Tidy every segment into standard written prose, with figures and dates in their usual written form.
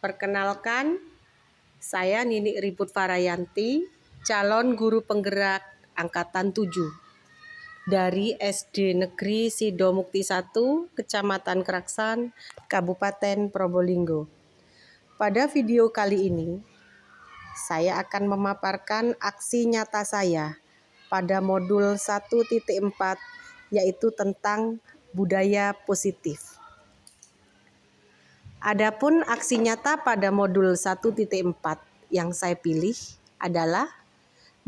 Perkenalkan, saya Nini Ribut Farayanti, calon guru penggerak Angkatan 7 dari SD Negeri Sidomukti 1, Kecamatan Kraksan, Kabupaten Probolinggo. Pada video kali ini, saya akan memaparkan aksi nyata saya pada modul 1.4, yaitu tentang budaya positif. Adapun aksi nyata pada modul 1.4 yang saya pilih adalah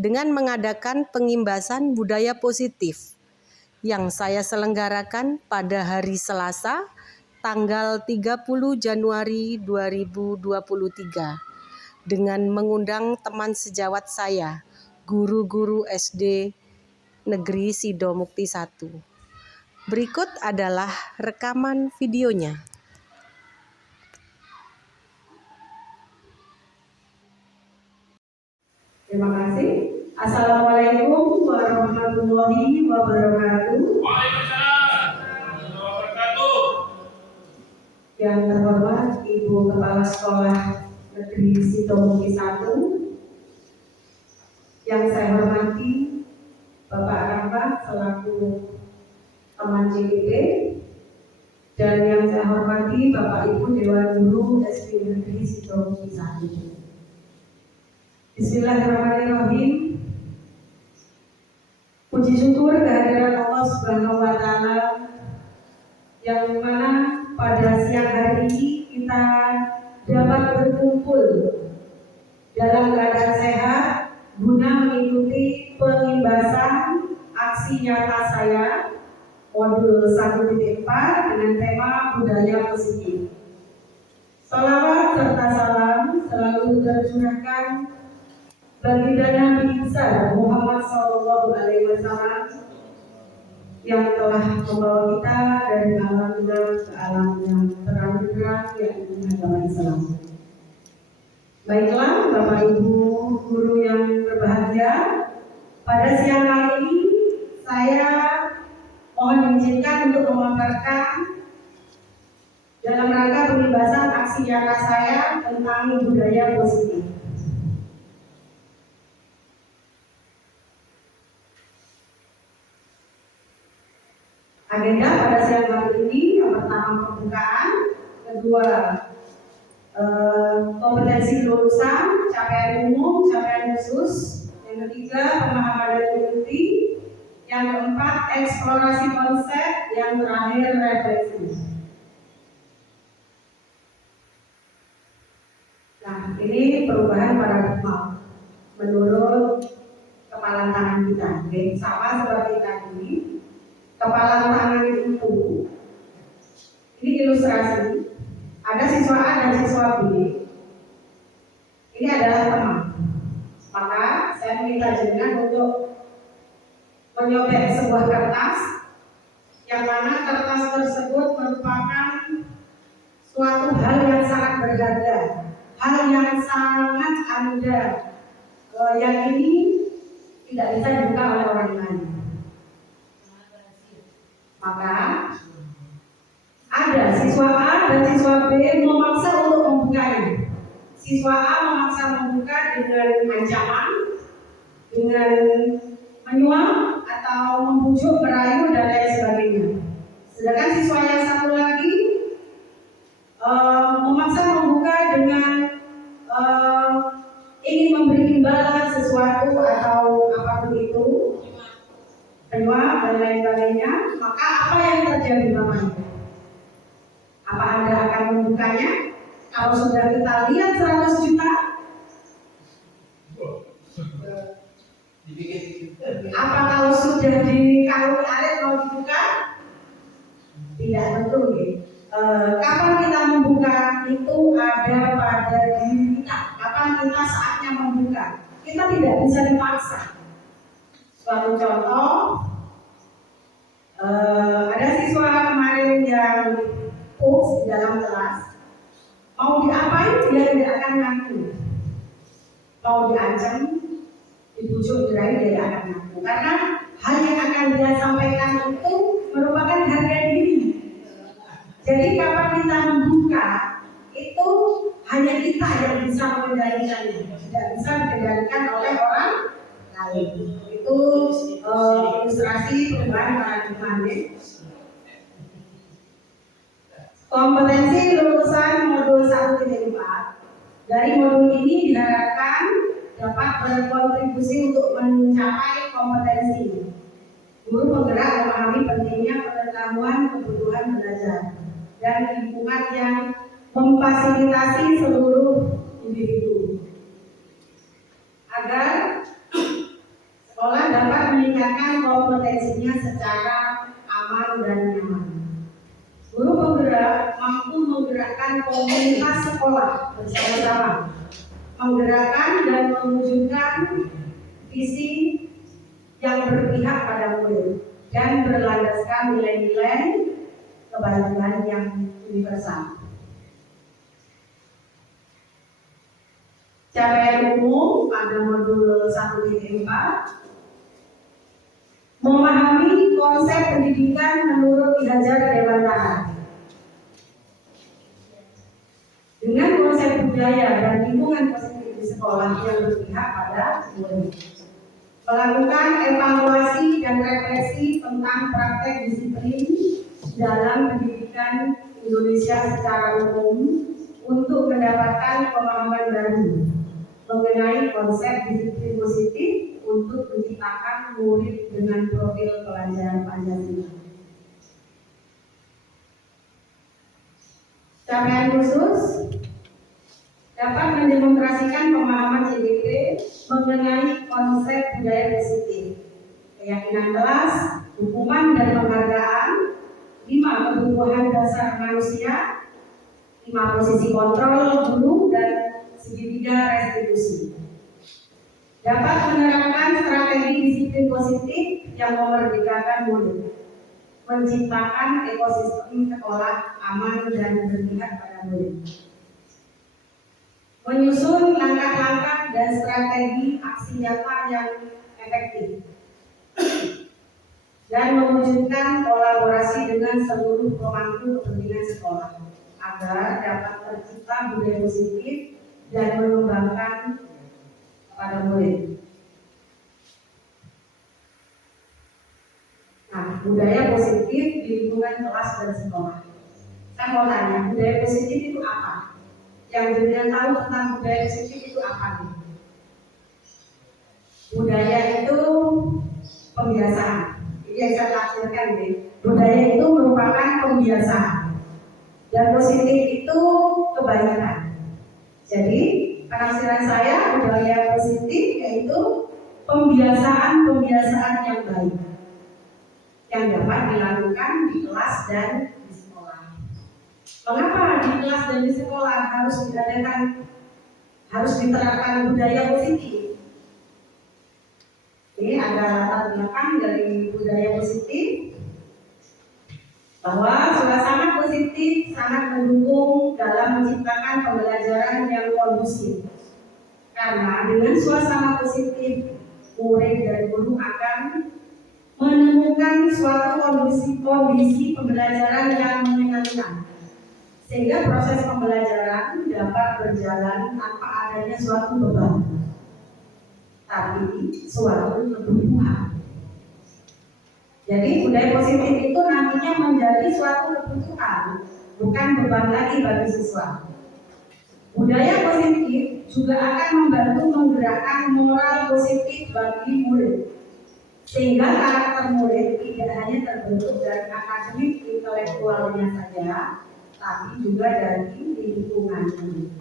dengan mengadakan pengimbasan budaya positif yang saya selenggarakan pada hari Selasa tanggal 30 Januari 2023 dengan mengundang teman sejawat saya, guru-guru SD Negeri Sidomukti 1. Berikut adalah rekaman videonya. Terima kasih. Assalamualaikum warahmatullahi wabarakatuh. Waalaikumsalam warahmatullahi wabarakatuh. Yang terhormat Ibu Kepala Sekolah Negeri Sidomukti 1, yang saya hormati Bapak Ramba selaku teman CPP, dan yang saya hormati Bapak Ibu Dewan Guru SD Negeri Sidomukti 1. Bismillahirrahmanirrahim. Puji syukur kehadiran Allah Subhanahu wa Ta'ala, yang mana pada siang hari ini kita dapat berkumpul dalam keadaan sehat guna mengikuti pengimbasan aksi nyata saya modul 1.4 dengan tema budaya positif. Salawat serta salam selalu tercurahkan baginda Nabi besar Muhammad SAW yang telah membawa kita dari alam gelap ke alam yang terang benderang, yaitu agama Islam. Baiklah Bapak Ibu guru yang berbahagia, pada siang hari ini saya mohon diizinkan untuk memaparkan dalam rangka pengimbasan aksi nyata saya tentang budaya positif. Agenda pada siang hari ini yang pertama pembukaan, kedua kompetensi lulusan, capaian umum, capaian khusus, yang ketiga pemahaman dan inti, yang keempat eksplorasi konsep, yang terakhir refleksi. Nah, ini perubahan paradigma menurut kepala tangan kita. Jadi sama seperti tadi. Kepala tangan itu, ini ilustrasi, ada siswa A dan siswa B, ini adalah teman. Maka saya minta jenengan untuk menyobek sebuah kertas, yang mana kertas tersebut merupakan suatu hal yang sangat berharga, hal yang sangat Anda yakini tidak bisa dibuka oleh orang lain. Maka ada siswa A dan siswa B memaksa untuk membukanya. Siswa A memaksa membuka dengan ancaman, dengan menyuap atau membujuk, merayu dan lain sebagainya. Sedangkan siswa yang satu lagi memaksa membuka dengan ingin memberi imbalan sesuatu atau apapun itu, menyuap dan lain sebagainya. Maka apa yang terjadi Bapak? Apa Anda akan membukanya? Kalau sudah kita lihat 100 juta, apa kalau sudah dikarungi arit mau dibuka? Tidak tentu ya. Kapan kita membuka itu ada pada diri kita. Kapan kita saatnya membuka? Kita tidak bisa dipaksa. Suatu contoh, ada siswa kemarin yang push di dalam kelas, mau diapain dia tidak akan ngaku, mau diancam, dibujuk, dirayu dia tidak akan ngaku, karena hal yang akan dia sampaikan itu merupakan harga diri. Jadi kapan kita membuka itu hanya kita yang bisa mengendalikannya, tidak bisa dikendalikan oleh orang lain. Itu ilustrasi perubahan paradigma. Kompetensi lulusan modul 1.4 dari modul ini diharapkan dapat berkontribusi untuk mencapai kompetensi guru penggerak memahami pentingnya pengetahuan kebutuhan belajar dan lingkungan yang memfasilitasi seluruh individu agar sekolah dapat meningkatkan kompetensinya secara aman dan nyaman. Guru penggerak mampu menggerakkan komunitas sekolah bersama-sama, menggerakkan dan mewujudkan visi yang berpihak pada murid dan berlandaskan nilai-nilai kebaikan yang universal. Capaian umum pada modul 1.4 memahami konsep pendidikan menurut Ki Hajar Dewantara dengan konsep budaya dan lingkungan positif di sekolah yang berpihak pada murid, melakukan evaluasi dan refleksi tentang praktek disiplin dalam pendidikan Indonesia secara umum untuk mendapatkan pemahaman baru mengenai konsep disiplin positif untuk menciptakan murid dengan profil pelajaran Pancasila. Capaian khusus dapat mendemonstrasikan pemahaman CDP mengenai konsep budaya positif, keyakinan kelas, hukuman dan penghargaan, 5 kebutuhan dasar manusia, 5 posisi kontrol guru dan segitiga restitusi. Dapat menerapkan strategi disiplin positif yang memerdekakan murid, menciptakan ekosistem sekolah aman dan berpihak pada murid, menyusun langkah-langkah dan strategi aksi nyata yang efektif, dan mewujudkan kolaborasi dengan seluruh pemangku kepentingan sekolah agar dapat tercipta budaya positif dan mengembangkan pada murid. Nah, budaya positif di lingkungan kelas dan sekolah. Saya mau tanya, budaya positif itu apa? Yang jenengan tahu tentang budaya positif itu apa nih? Budaya itu pembiasaan. Ini yang saya tafsirkan nih. Budaya itu merupakan pembiasaan. Dan positif itu kebaikan. Jadi penafsiran saya budaya positif yaitu pembiasaan yang baik yang dapat dilakukan di kelas dan di sekolah. Mengapa di kelas dan di sekolah harus diterapkan budaya positif? Ini ada latar belakang dari budaya positif bahwa suasana positif sangat mendukung dalam menciptakan pembelajaran yang kondusif. Karena dengan suasana positif, murid dan guru akan menemukan suatu kondisi pembelajaran yang menyenangkan, sehingga proses pembelajaran dapat berjalan tanpa adanya suatu beban, tapi suatu kebutuhan. Jadi budaya positif itu nantinya menjadi suatu kebutuhan, bukan beban lagi bagi siswa. Budaya positif juga akan membantu menggerakkan moral positif bagi murid, sehingga karakter murid tidak hanya terbentuk dari akademik intelektualnya saja, tapi juga dari lingkungannya.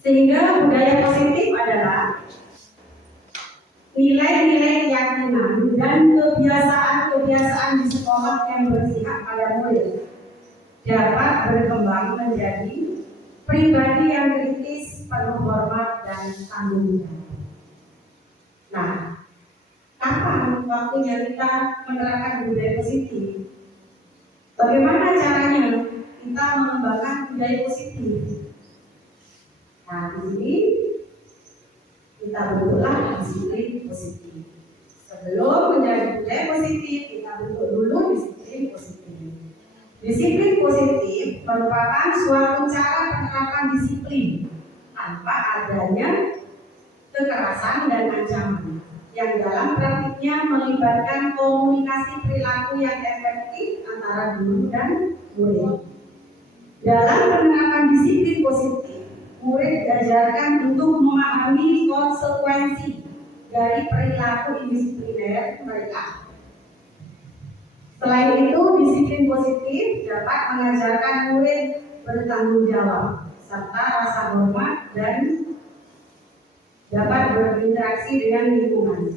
Sehingga budaya positif adalah nilai-nilai keyakinan dan kebiasaan-kebiasaan di sekolah yang berpihak pada murid dapat berkembang menjadi pribadi yang kritis, penuh hormat dan tanggung jawab. Nah, kapan waktunya kita menerapkan budaya positif? Bagaimana caranya kita mengembangkan budaya positif? Nah, di sini kita bentuklah disiplin positif. Sebelum menjadi budaya positif, kita bentuk dulu disiplin positif. Disiplin positif merupakan suatu cara penerapan disiplin tanpa adanya kekerasan dan ancaman yang dalam praktiknya melibatkan komunikasi perilaku yang efektif antara guru dan murid. Dalam penerapan disiplin positif, murid diajarkan untuk memahami konsekuensi dari perilaku indisipliner mereka. Selain itu, disiplin positif dapat mengajarkan murid bertanggung jawab serta rasa hormat dan dapat berinteraksi dengan lingkungan.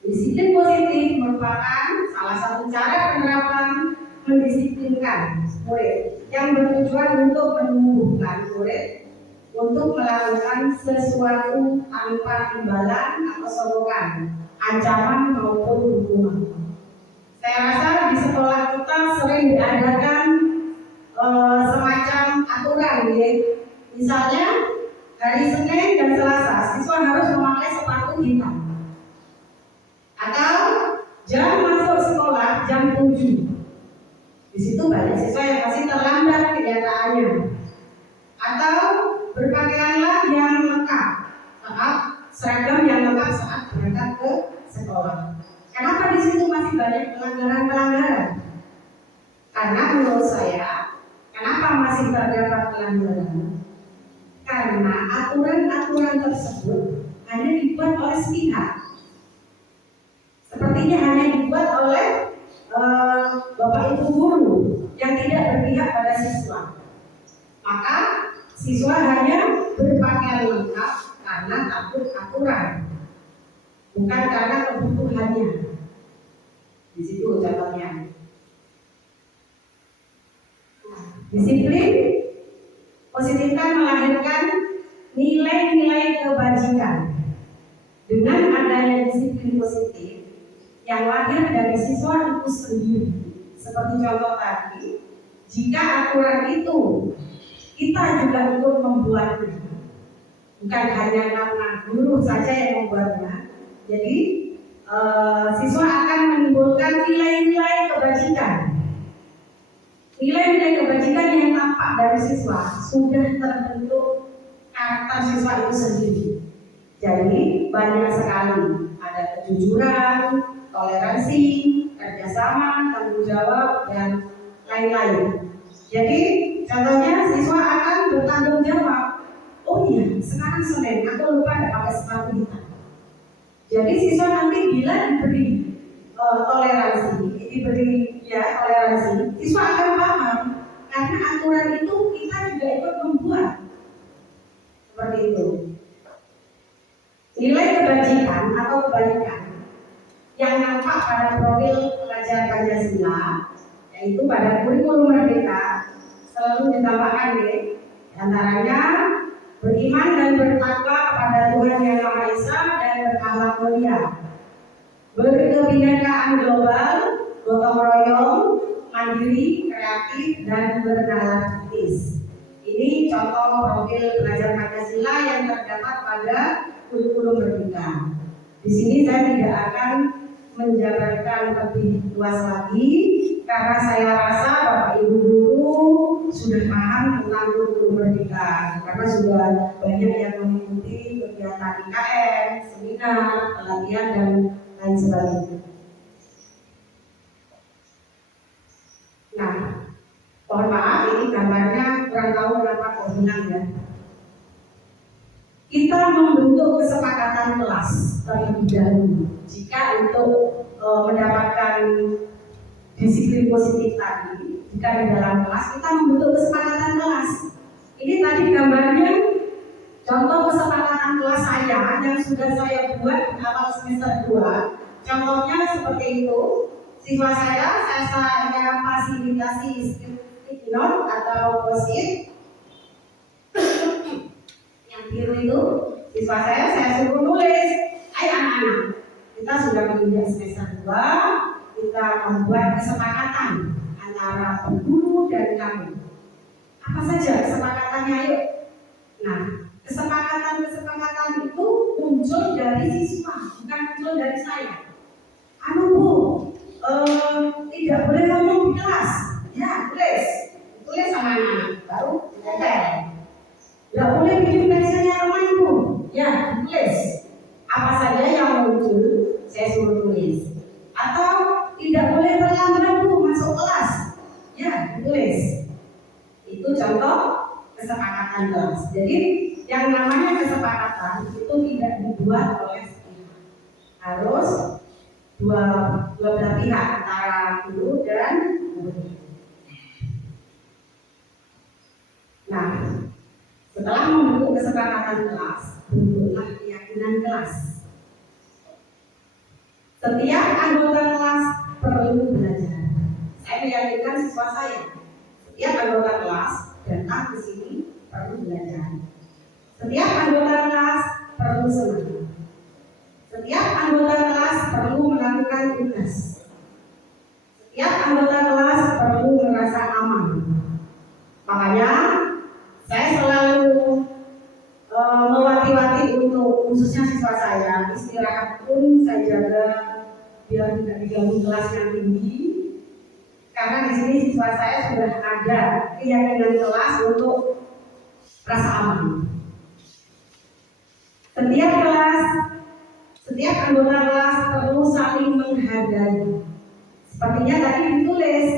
Disiplin positif merupakan salah satu cara penerapan mendisiplinkan murid yang bertujuan untuk menumbuhkan murid untuk melakukan sesuatu tanpa imbalan atau sogokan, ancaman maupun hukuman. Saya rasa di sekolah kita sering diadakan semacam aturan, ya. Misalnya hari Senin dan Selasa siswa harus memakai sepatu hitam, atau jam masuk sekolah jam 7. Di situ banyak siswa yang masih terlambat kenyataannya. Atau berpakaianlah yang lengkap saat seragam yang lengkap saat berangkat ke sekolah. Kenapa di situ masih banyak pelanggaran-pelanggaran? Karena menurut saya, kenapa masih terdapat pelanggaran? Karena aturan-aturan tersebut hanya dibuat oleh sepihak. Sepertinya hanya dibuat oleh Bapak Ibu guru yang tidak berpihak pada siswa. Maka siswa hanya berpakaian lengkap karena takut aturan, bukan karena kebutuhannya. Di situ contohnya. Disiplin positif kan melahirkan nilai-nilai kebajikan. Dengan adanya disiplin positif yang lahir dari siswa itu sendiri, seperti contoh tadi, jika aturan itu kita juga ikut membuatnya, bukan hanya karena guru saja yang membuatnya. Jadi siswa akan menimbulkan nilai-nilai kebajikan. Nilai-nilai kebajikan yang tampak dari siswa sudah terbentuk karakter siswa itu sendiri. Jadi banyak sekali, ada kejujuran, toleransi, kerjasama, tanggung jawab, dan lain-lain. Jadi contohnya siswa akan bertanggung jawab. Oh iya, sekarang Senin, aku lupa ada pakai sepatu hitam. Jadi siswa nanti bila diberi toleransi, siswa akan paham karena aturan itu kita juga ikut membuat. Seperti itu. Nilai kebajikan atau kebaikan yang nampak pada profil pelajar Pancasila, yaitu pada kurikulum Merdeka, selalu ditambahkan antaranya beriman dan bertakwa kepada Tuhan Yang Maha Esa dan berakhlak mulia, berkebinekaan global, gotong royong, mandiri, kreatif, dan bernalar kritis. Ini contoh profil pelajar Pancasila yang terdapat pada kurikulum Merdeka. Di sini saya tidak akan menjabarkan lebih luas lagi karena saya rasa Bapak Ibu guru sudah paham tentang kurikulum Merdeka karena sudah banyak yang mengikuti kegiatan IKN, seminar, pelatihan, dan lain sebagainya. Nah, mohon maaf ini gambarnya kurang tahu kenapa kok hilang ya. Kita membentuk kesepakatan kelas terlebih dahulu jika untuk mendapatkan disiplin positif tadi. Jika di dalam kelas kita membentuk kesepakatan kelas. Ini tadi gambarnya contoh kesepakatan kelas saya yang sudah saya buat di awal semester 2. Contohnya seperti itu. Siswa saya fasilitasi sticky note atau post-it. Yang biru itu siswa saya suruh nulis. Ayo anak-anak, kita sudah menginjak semester 2, kita membuat kesepakatan antara guru dan kami. Apa saja kesepakatannya, yuk. Nah, kesepakatan itu muncul dari siswa, bukan muncul dari saya. Bu, tidak boleh ngomong di kelas. Ya, tulis sama modul, saya suruh tulis. Atau tidak boleh terlambat Bu masuk kelas. Ya, tulis. Itu contoh kesepakatan kelas. Jadi yang namanya kesepakatan itu tidak dibuat oleh sepihak. Harus dua belah pihak antara guru dan murid. Nah, setelah membentuk kesepakatan kelas, bentuklah keyakinan kelas. Setiap anggota kelas perlu belajar. Saya meyakinkan siswa saya, setiap anggota kelas datang ke sini perlu belajar. Setiap anggota kelas perlu senang. Setiap anggota kelas perlu melakukan tugas. Setiap anggota kelas perlu merasa aman. Makanya saya selalu mewanti-wanti untuk khususnya siswa saya, istirahat pun saya jaga biar tidak diganggu kelas yang tinggi. Karena di sini siswa saya sudah ada keyakinan kelas untuk rasa aman. Setiap anggota kelas perlu saling menghargai. Sepertinya tadi ditulis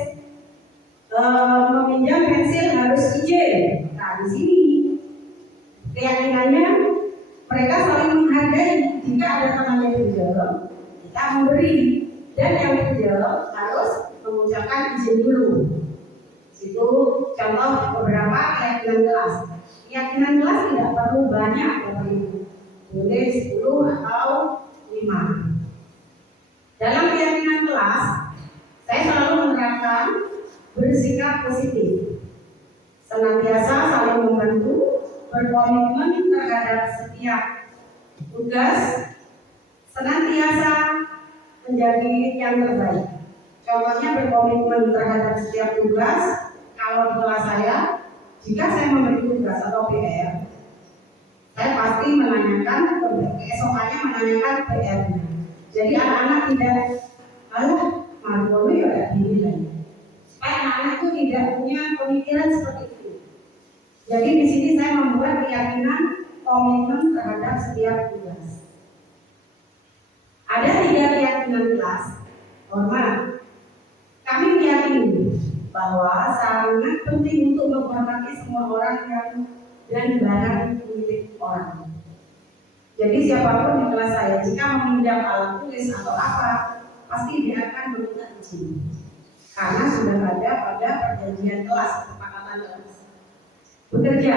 meminjam pensil harus izin. Nah, di sini keyakinannya mereka saling menghargai. Jika ada teman yang pinjam, kita memberi, dan yang pinjam harus mengucapkan izin dulu. Itu contoh beberapa keyakinan kelas. Keyakinan kelas tidak perlu banyak, Bapak Ibu. Boleh 10 atau 5. Dalam keyakinan kelas, saya selalu menerapkan bersikap positif, senantiasa saling membantu, berkomitmen terhadap setiap tugas, senantiasa menjadi yang terbaik. Contohnya berkomitmen terhadap setiap tugas. Kalau di kelas saya, jika saya memberi tugas atau PR, saya pasti menanyakan, keesokannya menanyakan PR-nya. Jadi anak-anak tidak, malu ya udah dinilai. Supaya anak-anak itu tidak punya pemikiran seperti itu. Jadi di sini saya membuat keyakinan komitmen terhadap setiap tugas. Ada 3 keyakinan kelas. Hormat. Kami meyakini bahwa sangat penting untuk menghormati semua orang dan barang milik orang. Jadi siapapun di kelas saya, jika meminjam alat tulis atau apa, pasti dia akan meminta izin. Karena sudah ada pada perjanjian kelas, kesepakatan kelas. Bekerja.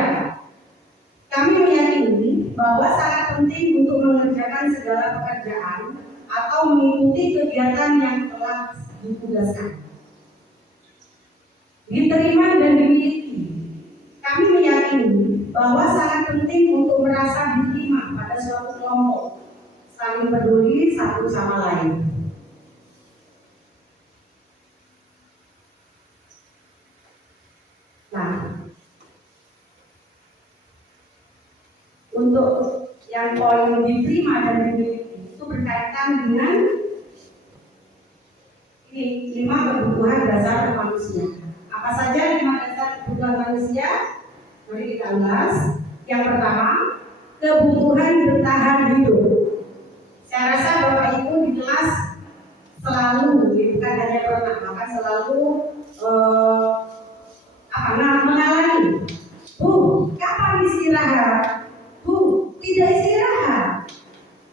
Kami meyakini bahwa sangat penting untuk mengerjakan segala pekerjaan atau mengikuti kegiatan yang telah ditugaskan. Diterima dan dimiliki. Kami meyakini bahwa sangat penting untuk merasa diterima pada suatu kelompok, saling peduli satu sama lain. Nah, untuk yang poin diterima dan dimiliki itu berkaitan dengan ini 5 kebutuhan dasar manusia. Apa saja 5 dasar kebutuhan manusia? Mari kita ulas. Yang pertama, kebutuhan bertahan hidup. Saya rasa Bapak Ibu di kelas selalu, bukan hanya pernah, maka selalu mengalami. Bu, kapan istirahat? Bu, tidak istirahat.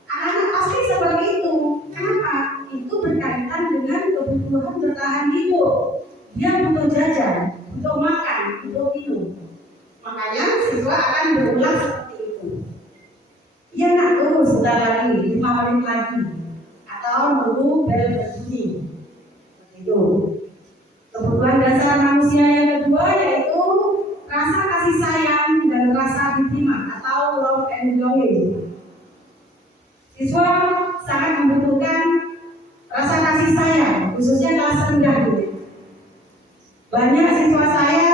Anak-anak pasti seperti itu. Kenapa? Itu berkaitan dengan kebutuhan bertahan hidup. Dia butuh jajan, butuh makan, butuh minum. Makanya siswa akan berulang seperti itu. Ya nak, tunggu sebentar lagi, 5 menit lagi. Atau nunggu bel berbunyi. Begitu. Kebutuhan dasar manusia yang kedua yaitu rasa kasih sayang dan rasa diterima atau love and belonging. Siswa sangat membutuhkan rasa kasih sayang, khususnya kelas rendah gitu. Banyak siswa saya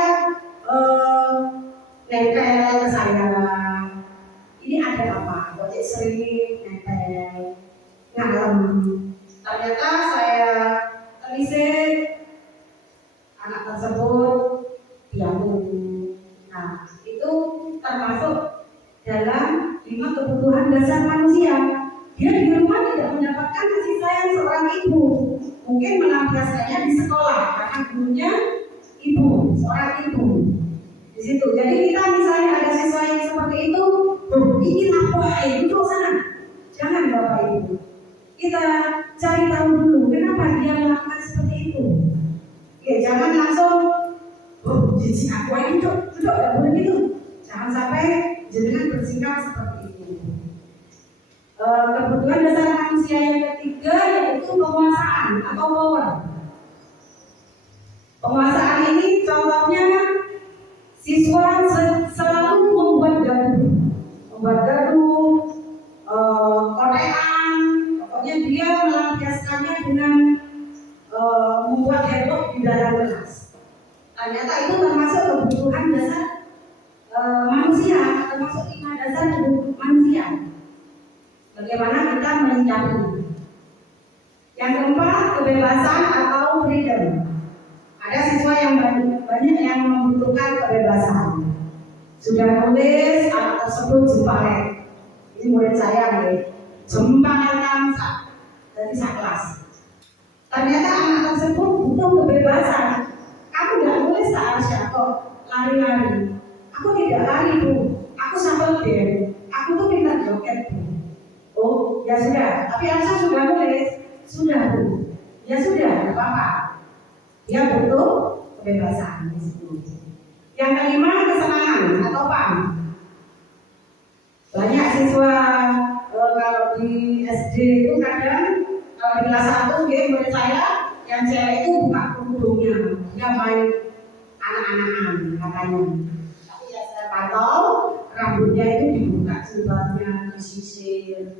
nempel ke saya. Ini ada apa? Kok sering nempel, ngalem. Ternyata saya telisik anak tersebut diamuk. Nah, itu termasuk dalam 5 kebutuhan dasar manusia. dia di rumah tidak mendapatkan kasih sayang seorang ibu. Mungkin melampiaskannya di sekolah karena gurunya ibu, seorang ibu. Di situ. Jadi kita misalnya ada siswa yang seperti itu, ini apa? Itu sana. Jangan Bapak Ibu. Kita cari tahu dulu kenapa dia melakukan seperti itu. Ya, jangan langsung jadi aku ini duduk, tidak boleh gitu. Jangan sampai jenengan bersikap seperti itu. Kebutuhan dasar manusia yang ketiga yaitu penguasaan atau power. Penguasaan ini contohnya siswa selalu membuat gaduh, kotean, pokoknya dia melampiaskannya dengan membuat heboh di dalam kelas. Ternyata itu termasuk kebutuhan dasar manusia, termasuk 5 dasar kebutuhan manusia. Bagaimana kita menyikapi? Yang keempat, kebebasan atau freedom. Ada siswa yang banyak yang membutuhkan kebebasan. Sudah nulis anak tersebut jemparet. Ini murid saya nih, jemparet dari kelas. Ternyata anak tersebut butuh kebebasan. Kamu nggak nulis tak Arsya kok lari-lari. Aku tidak lari Bu, aku sambil band. Aku tuh pintar joget Bu. Oh ya sudah, tapi Arsya sudah nulis. Sudah Bu, ya sudah, tidak apa-apa. Dia butuh kebebasan di situ. Yang kelima, kesenangan atau fun. Banyak siswa kalau di SD itu kadang kalau di kelas 1 dia murid saya yang cewek itu buka kerudungnya, dia main anak-anakan katanya. Tapi ya saya pantau rambutnya itu dibuka jilbabnya, disisir.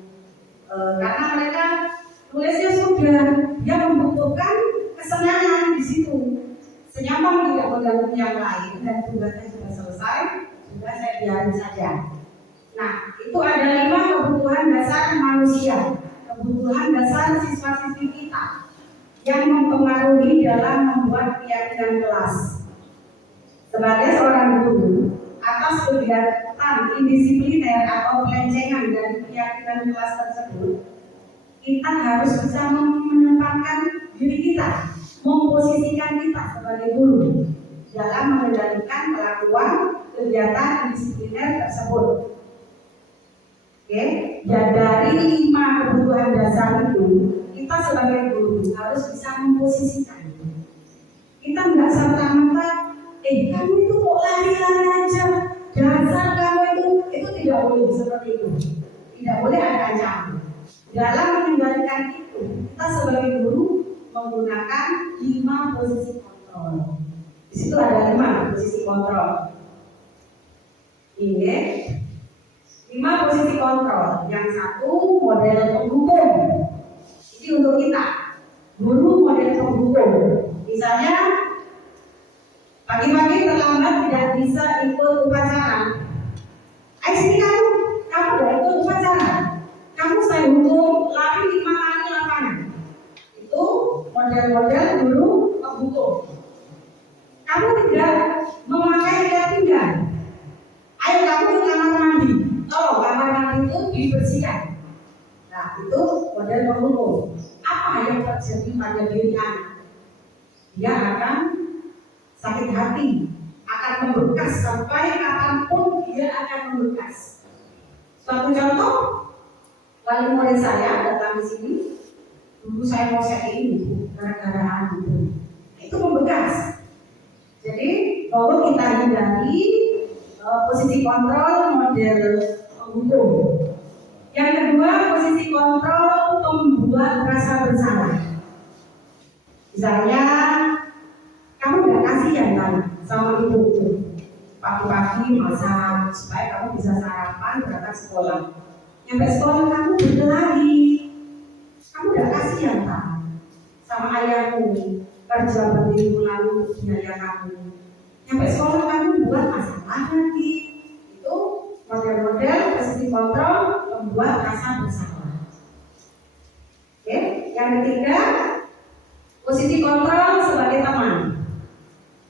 Karena mereka tulisnya sudah, dia membutuhkan kesenangan di situ. Senyaman tidak mengganggu yang lain dan tugasnya sudah selesai, sudah saya biarin saja. Nah, itu ada 5 kebutuhan dasar manusia, kebutuhan dasar siswa-siswi kita yang mempengaruhi dalam membuat keyakinan kelas. Sebagai seorang guru, atas kegiatan indisipliner atau pelencengan dari keyakinan kelas tersebut, kita harus bisa menempatkan diri kita, memposisikan kita sebagai guru dalam mengendalikan kelakuan kegiatan indisipliner tersebut. Oke, dan dari 5 kebutuhan dasar itu, kita sebagai guru harus bisa memposisikan. Kita nggak serta-merta, kamu itu kok lari-lari aja, dasar kamu itu tidak boleh seperti itu. Tidak boleh ada ancaman. Dalam mengendalikan itu, kita sebagai guru menggunakan 5 posisi kontrol. Di situ ada 5 posisi kontrol. Ini 5 posisi kontrol. Yang satu model penghukum. Ini untuk kita, guru model penghukum. Misalnya pagi-pagi terlambat tidak bisa ikut upacara. Ayo sini kamu tidak ikut upacara. Kamu saya hukum lari 5 kali lapangan. Itu model-model guru penghukum. Kamu tidak memakai ikat pinggang. Ayo kamu ke kamar mandi. Tolong kamar mandi itu dibersihkan. Nah itu model penghukum. Apa yang terjadi pada diri anak? Dia akan sakit hati, akan membekas sampai kapanpun dia akan membekas. Suatu contoh, wali murid saya datang di sini, dulu saya mau ini gara-gara itu membekas. Jadi bahwa kita hindari posisi kontrol model penghukum. Yang kedua, posisi kontrol membuat rasa bersalah. Misalnya kamu gak kasihan kan sama ibu, pagi-pagi masak supaya kamu bisa sarapan berangkat sekolah. Nyampe sekolah kamu berlari, kamu gak kasihan kan sama ayahmu kerja berminggu untuk biaya kamu. Nyampe sekolah kamu buat masalah lagi. Itu model-model posisi kontrol membuat rasa bersalah. Oke, yang ketiga posisi kontrol sebagai teman.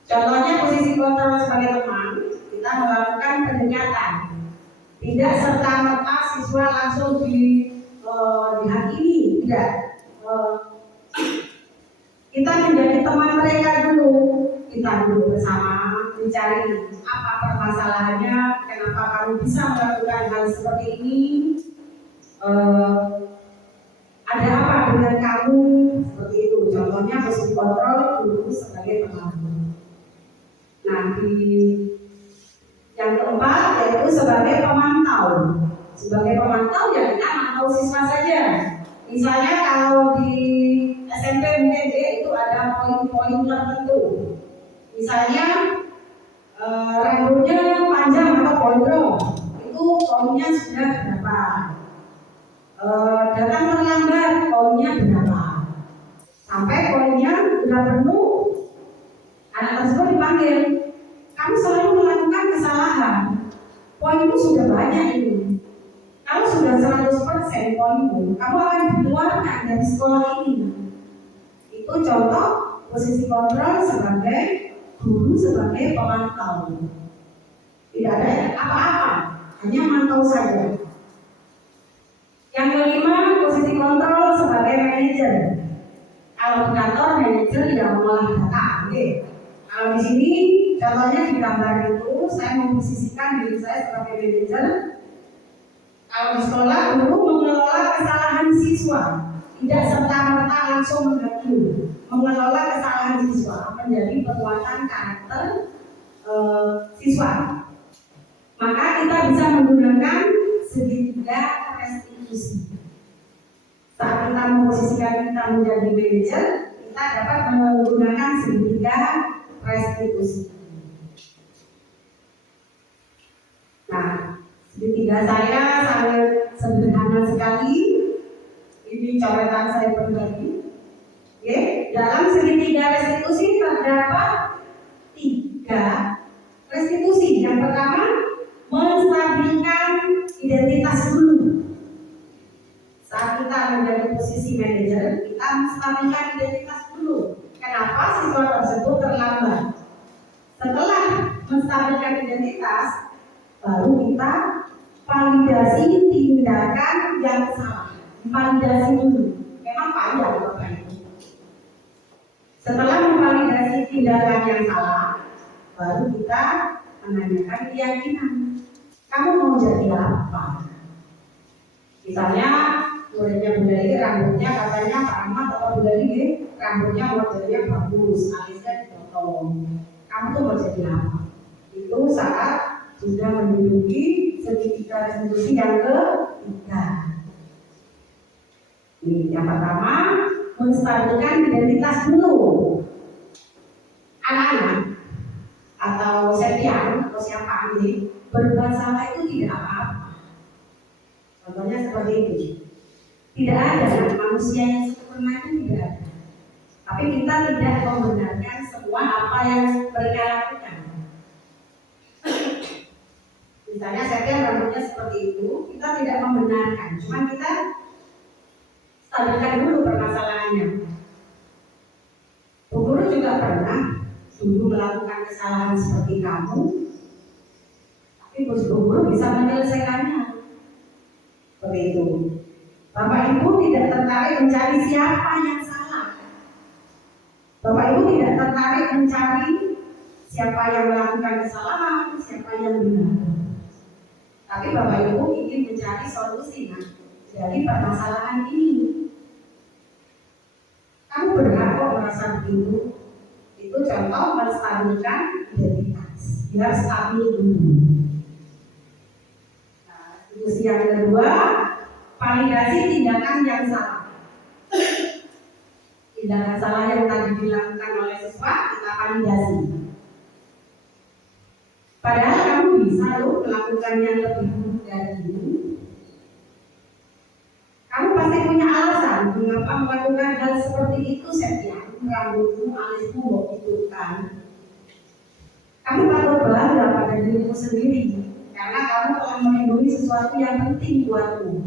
Contohnya posisi kontrol sebagai teman, kita melakukan pendekatan. Tidak serta-merta siswa langsung dihakimi, tidak. Eh, kita menjadi teman mereka dulu, kita duduk bersama mencari apa permasalahannya, kenapa kamu bisa melakukan hal seperti ini, Eh, ada apa dengan kamu, seperti itu. Contohnya posisi kontrol dulu sebagai pemantau. Nah, di yang keempat yaitu sebagai pemantau. Sebagai pemantau ya kita mantau siswa saja. Misalnya kalau di SMP mungkin itu ada poin-poin tertentu. Misalnya rambutnya panjang atau gondrong, itu poinnya sudah berapa? Datang terlambat, poinnya berapa? Sampai poinnya sudah penuh, anak tersebut dipanggil. Kamu selalu melakukan kesalahan. Poinmu sudah banyak ini. Kalau sudah 100% poinmu, kamu akan dikeluarkan dari sekolah ini. Itu contoh posisi kontrol sebagai guru, sebagai pemantau. Tidak ada apa-apa, hanya mantau saja. Yang kelima, posisi kontrol sebagai manajer. Kalau di kantor manajer tidak mengolah data, oke. Kalau di sini contohnya di gambar itu saya memposisikan diri saya sebagai manajer. Kalau di sekolah guru mengelola kesalahan siswa, tidak serta-merta langsung menghakimi. Mengelola kesalahan siswa menjadi penguatan karakter siswa. Maka kita bisa menggunakan segitiga restitusi. Saat kita memposisikan kita menjadi manajer, kita dapat menggunakan segitiga restitusi. Nah, segitiga saya sangat sederhana sekali. Ini coretan saya pribadi. Oke, dalam segitiga restitusi terdapat 3 restitusi. Yang pertama, menstabilkan identitas dulu. Saat kita menjadi posisi manajer, kita menstabilkan identitas dulu. Kenapa siswa tersebut terlambat? Setelah menstabilkan identitas, baru kita validasi tindakan yang salah. Validasi dulu. Memang panjang Bapak Ibu. Setelah memvalidasi tindakan yang salah, baru kita menanyakan keyakinan. Kamu mau jadi apa? Misalnya muridnya Bunda Lili rambutnya katanya Pak Ahmad atau Bunda Lili rambutnya modelnya bagus, alisnya dipotong. Kamu tuh mau jadi apa? Itu saat sudah menduduki segitiga restitusi yang ketiga. Ini yang pertama, menstabilkan identitas dulu. Anak-anak atau Septian atau siapa ini berbuat salah itu tidak apa-apa. Contohnya seperti itu. Tidak ada manusia yang sempurna itu tidak ada. Tapi kita tidak membenarkan semua apa yang mereka lakukan. Misalnya Septian rambutnya seperti itu, kita tidak membenarkan. Cuma kita stabilkan dulu permasalahannya. Bu Guru juga pernah dulu melakukan kesalahan seperti kamu, tapi Bu Guru bisa menyelesaikannya. Seperti itu. Bapak Ibu tidak tertarik mencari siapa yang salah. Bapak Ibu tidak tertarik mencari siapa yang melakukan kesalahan, siapa yang benar. Tapi Bapak Ibu ingin mencari solusi dari permasalahan ini. Kamu berhak kok merasa begitu. Itu contoh menstabilkan identitas. Biar stabil dulu. Nah, institusi yang kedua, validasi tindakan yang salah. Tindakan salah yang tadi dilakukan oleh siswa, kita validasi. Padahal kamu bisa loh melakukan yang lebih buruk dari ini. Kamu pasti punya alasan mengapa melakukan hal seperti itu, Septian. Rambutmu, alismu, mau itu kan. Kamu patut bangga pada dirimu sendiri karena kamu telah melindungi sesuatu yang penting buatmu.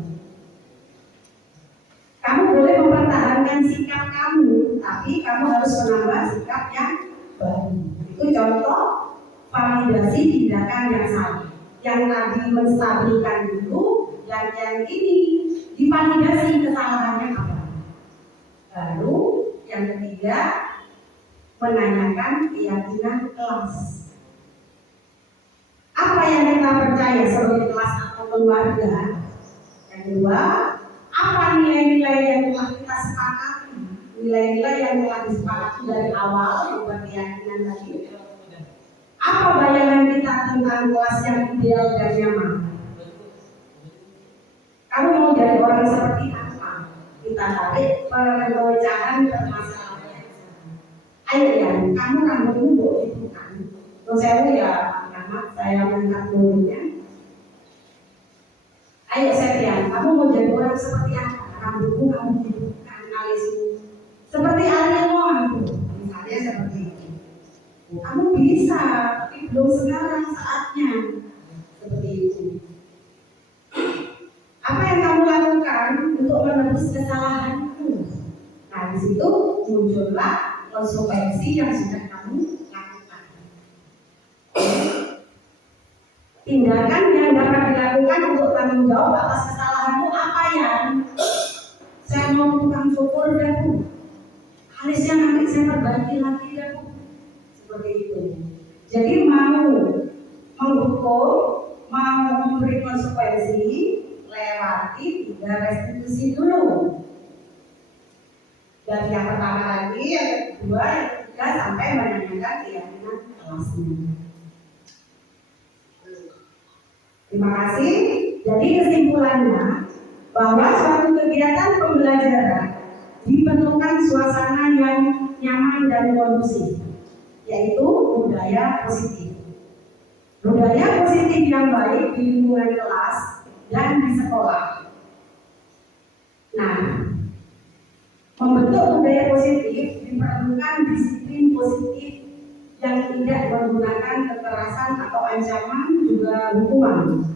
Kamu boleh mempertahankan sikap kamu, tapi kamu harus menambah sikap yang baru. Itu contoh validasi tindakan yang salah. Yang tadi menstabilkan dulu, dan yang ini divalidasi kesalahannya apa. Lalu yang ketiga, menanyakan keyakinan kelas. Apa yang kita percaya sebagai kelas atau keluarga? Yang kedua, apa nilai-nilai yang telah kita sepakati? Nilai-nilai yang telah disepakati dari awal, bukan keyakinan tadi. Apa bayangan kita tentang kelas yang ideal dan nyaman? Kamu mau jadi orang seperti apa? Kita tarik pemecahan permasalahan. Ayo ya, kamu rambutmu itu kan. Terus saya ya, karena saya mengangkat dulunya. Ayo Septian, kamu mau jadi orang seperti apa? Rambutmu kamu hidupkan, alismu seperti Ariel, misalnya seperti itu. Kamu bisa, tapi belum sekarang saatnya seperti itu. Apa yang kamu lakukan untuk menebus kesalahanmu? Nah, di situ muncullah konsekuensi yang sudah kamu lakukan. Tindakan yang dapat dilakukan untuk tanggung jawab atas kesalahanmu apa ya? Saya mau tukang cukur deh Bu. Alisnya nanti saya perbaiki lagi deh Bu. Seperti itu. Jadi mau menghukum, mau memberi konsekuensi, lewati 3 restitusi dulu. Dan yang pertama lagi, yang kedua, yang ketiga sampai menanyakan keyakinan kelasnya. Terima kasih. Jadi kesimpulannya bahwa suatu kegiatan pembelajaran diperlukan suasana yang nyaman dan kondusif, yaitu budaya positif. Budaya positif yang baik di lingkungan kelas dan di sekolah. Nah, membentuk budaya positif diperlukan disiplin positif yang tidak menggunakan kekerasan atau ancaman juga hukuman.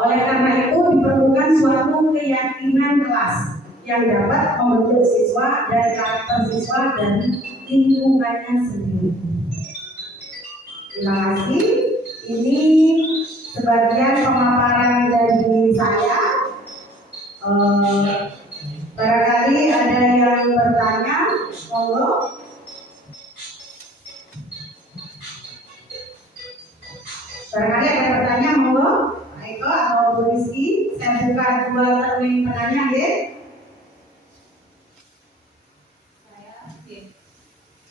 Oleh karena itu diperlukan suatu keyakinan kelas yang dapat membentuk siswa dan karakter siswa dan lingkungannya sendiri. Terima kasih. Ini sebagian pemaparan dari saya. Barangkali ada yang bertanya, monggo. Barangkali ada yang bertanya, monggo. Eko atau Bu Rizky, saya buka 2 termin penanya, ya.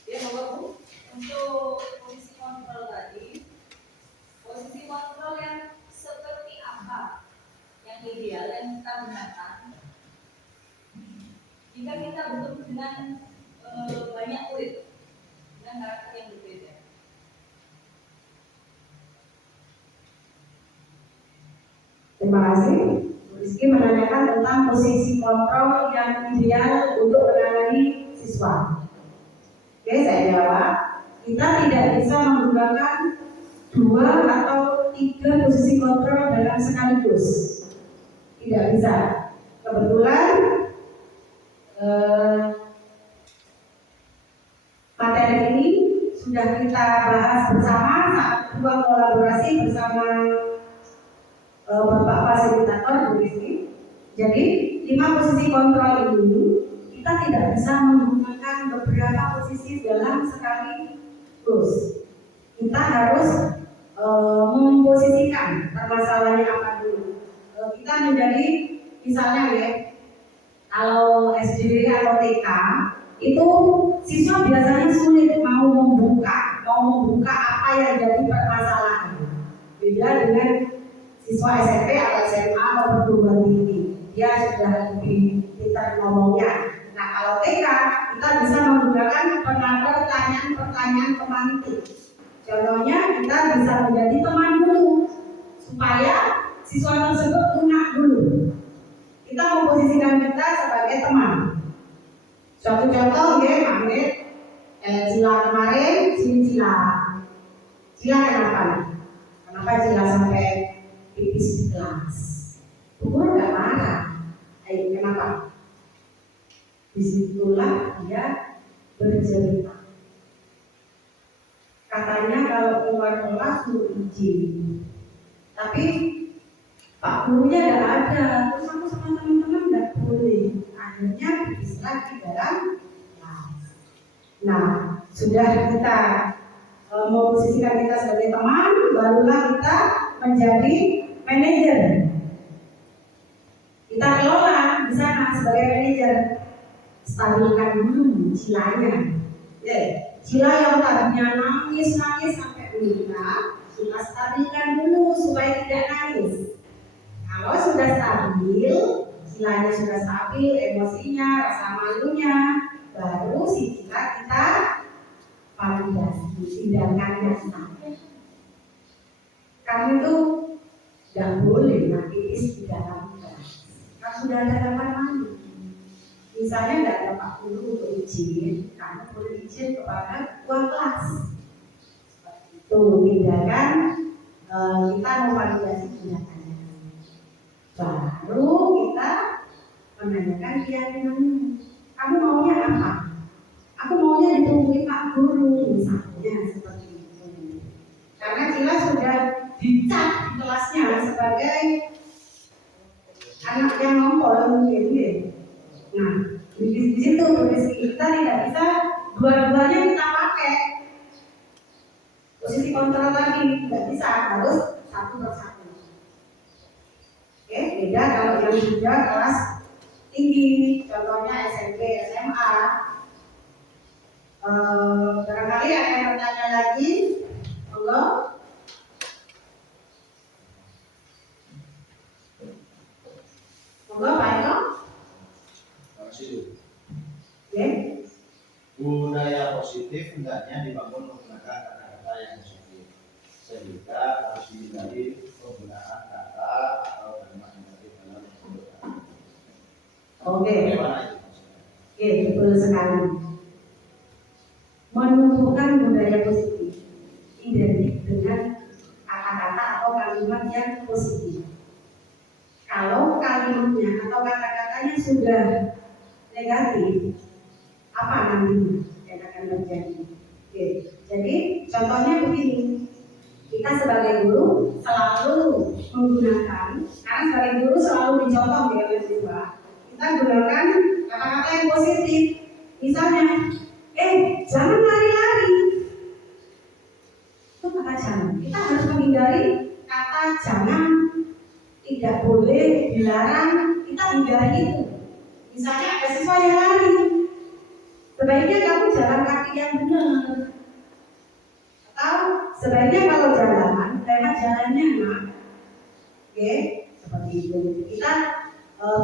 Ya, monggo Bu. Untuk posisi kontrol tadi, posisi kontrol yang seperti apa yang ideal yang kita gunakan jika kita bertemu dengan banyak murid dengan karakter yang berbeda? Terima kasih. Bu Rizky menanyakan tentang posisi kontrol yang ideal untuk menangani siswa. Oke, saya jawab. Kita tidak bisa menggunakan 2 atau 3 posisi kontrol dalam sekaligus. Tidak bisa. Kebetulan materi ini sudah kita bahas bersama saat 2 kolaborasi bersama Bapak Fasilitator Bu Rizky. Jadi 5 posisi kontrol ini kita tidak bisa menggunakan beberapa posisi dalam sekaligus. Kita harus memposisikan permasalahannya apa dulu. Kita menjadi misalnya ya, kalau SD atau TK itu siswa biasanya sulit mau membuka apa yang jadi permasalahan. Beda dengan siswa SMP atau SMA atau perguruan tinggi, dia sudah lebih pintar ngomongnya. Nah, kalau TK kita bisa menggunakan pertanyaan pemantik. Contohnya kita bisa menjadi teman dulu supaya siswa tersebut lunak dulu. Kita memposisikan kita sebagai teman. Suatu contoh, ya, Mahmud, Cila kemarin, sini Cila. Cila kenapa? Kenapa Cila sampai pipis di kelas? Guru nggak marah. Ayo, kenapa? Disitulah dia bercerita. Katanya kalau keluar kelas suruh izin. Tapi Pak gurunya tidak ada, terus aku sama teman-teman tidak boleh. Akhirnya diisi lagi dalam kelas. Nah, sudah kita memposisikan kita sebagai teman, barulah kita menjadi manajer. Kita kelola di sana sebagai manajer. Stabilkan dulu cilanya. Cila yang tadinya nangis sampai meninggal, kita stabilkan dulu supaya tidak nangis. Kalau sudah stabil, cilanya sudah stabil, emosinya, rasa malunya, baru si cila kita validasi, tindakannya sampai. Kamu itu tidak boleh aktivis di dalam kelas. Kamu sudah ada kamar mandi. Misalnya tidak ada Pak Guru untuk izin, kamu boleh izin kepada ketua kelas. Itu tindakan kita memvalidasi tindakannya. Baru kita menanyakan keyakinanmu. Kamu maunya apa? Aku maunya ditungguin Pak Guru, misalnya seperti itu. Karena Cila sudah dicap di kelasnya sebagai anak yang ngompol mungkin ya. Nah, di situ posisi kita tidak bisa dua-duanya kita pakai. Posisi kontrol tadi tidak bisa, harus satu persatu. Oke, beda kalau yang sudah kelas tinggi, contohnya SMP, SMA. Barangkali ada yang bertanya lagi, monggo. Monggo, Pak Eko. Ya. Budaya positif hendaknya dibangun menggunakan kata-kata yang positif, sehingga harus dihindari penggunaan kata atau kalimat negatif dalam penggunaan. Oke. Bagaimana itu maksudnya? Oke, betul sekali. Menumbuhkan budaya positif identik dengan kata-kata atau kalimat yang positif. Kalau kalimatnya atau kata-katanya sudah negatif, apa nantinya yang akan terjadi? Oke. Jadi contohnya begini, kita sebagai guru selalu menggunakan, karena sebagai guru selalu dicontoh ya oleh siswa, kita gunakan kata-kata yang positif. Misalnya, jangan lari-lari. Itu kata jangan. Kita harus menghindari kata jangan, tidak boleh, dilarang. Kita hindari itu. Misalnya ada siswa yang lari, sebaiknya kamu jalan kaki yang benar. Atau sebaiknya kalau jalan, lewat jalannya, nah. Oke, seperti itu. Kita